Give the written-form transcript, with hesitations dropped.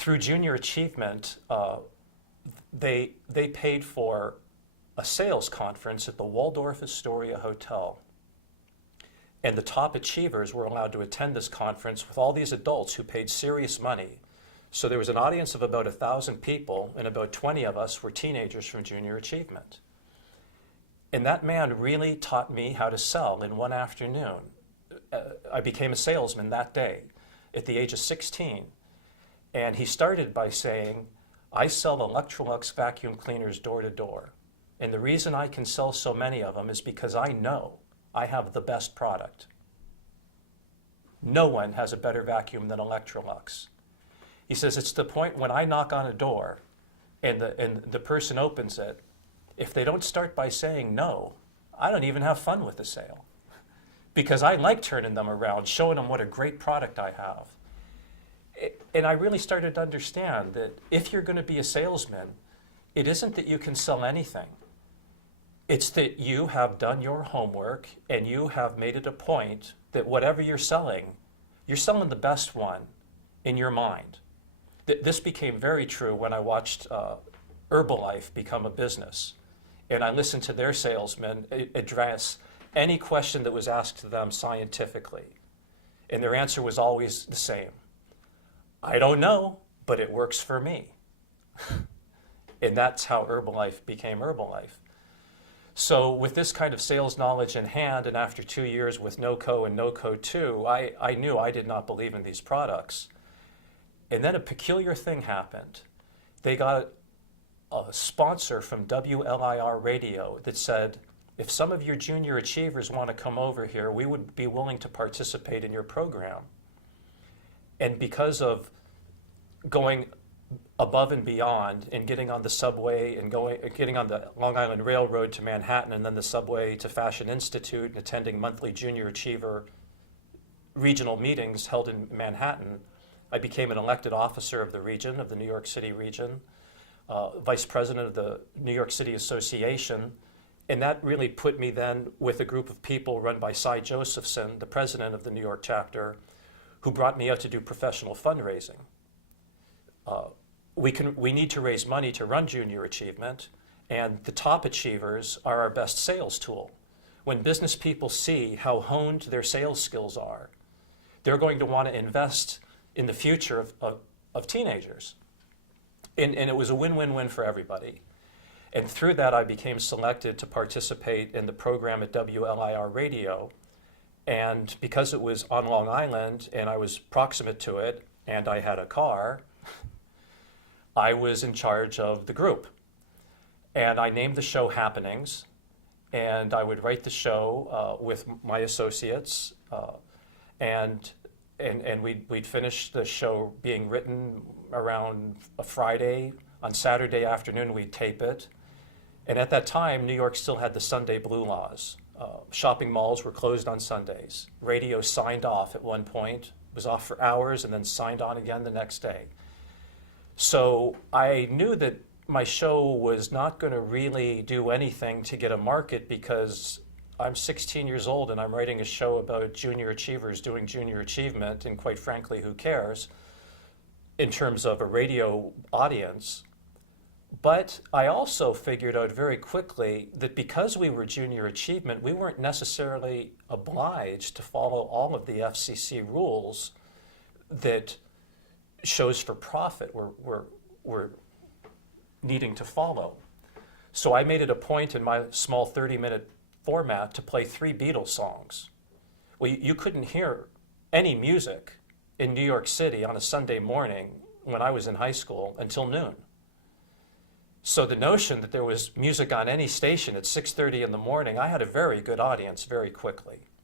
through Junior Achievement, they paid for a sales conference at the Waldorf Astoria Hotel. And the top achievers were allowed to attend this conference with all these adults who paid serious money. So there was an audience of about 1,000 people, and about 20 of us were teenagers from Junior Achievement. And that man really taught me how to sell in one afternoon. I became a salesman that day at the age of 16. And he started by saying, I sell Electrolux vacuum cleaners door to door. And the reason I can sell so many of them is because I know I have the best product. No one has a better vacuum than Electrolux. He says, it's the point when I knock on a door and the person opens it, if they don't start by saying no, I don't even have fun with the sale. Because I like turning them around, showing them what a great product I have. And I really started to understand that if you're going to be a salesman, it isn't that you can sell anything. It's that you have done your homework and you have made it a point that whatever you're selling the best one in your mind. This became very true when I watched Herbalife become a business. And I listened to their salesmen address any question that was asked to them scientifically. And their answer was always the same. I don't know, but it works for me. And that's how Herbalife became Herbalife. So with this kind of sales knowledge in hand, and after 2 years with NoCo and NoCo 2, I knew I did not believe in these products. And then a peculiar thing happened. They got a sponsor from WLIR radio that said, if some of your junior achievers want to come over here, we would be willing to participate in your program. And because of going above and beyond and getting on the subway and getting on the Long Island Railroad to Manhattan and then the subway to Fashion Institute and attending monthly junior achiever regional meetings held in Manhattan, I became an elected officer of the region, of the New York City region, vice president of the New York City Association. And that really put me then with a group of people run by Cy Josephson, the president of the New York chapter, who brought me out to do professional fundraising. We need to raise money to run Junior Achievement, and the top achievers are our best sales tool. When business people see how honed their sales skills are, they're going to want to invest in the future of teenagers. And it was a win-win-win for everybody. And through that, I became selected to participate in the program at WLIR Radio. And because it was on Long Island and I was proximate to it and I had a car, I was in charge of the group. And I named the show Happenings. And I would write the show with my associates. And we'd finish the show being written around a Friday. On Saturday afternoon, we'd tape it. And at that time, New York still had the Sunday blue laws. Shopping malls were closed on Sundays. Radio signed off at one point, was off for hours, and then signed on again the next day. So I knew that my show was not going to really do anything to get a market because I'm 16 years old and I'm writing a show about junior achievers doing junior achievement, and quite frankly, who cares in terms of a radio audience. But I also figured out very quickly that because we were junior achievement, we weren't necessarily obliged to follow all of the FCC rules that shows for profit were needing to follow. So I made it a point in my small 30-minute format to play 3 Beatles songs. Well, you couldn't hear any music in New York City on a Sunday morning when I was in high school until noon. So the notion that there was music on any station at 6:30 in the morning, I had a very good audience very quickly.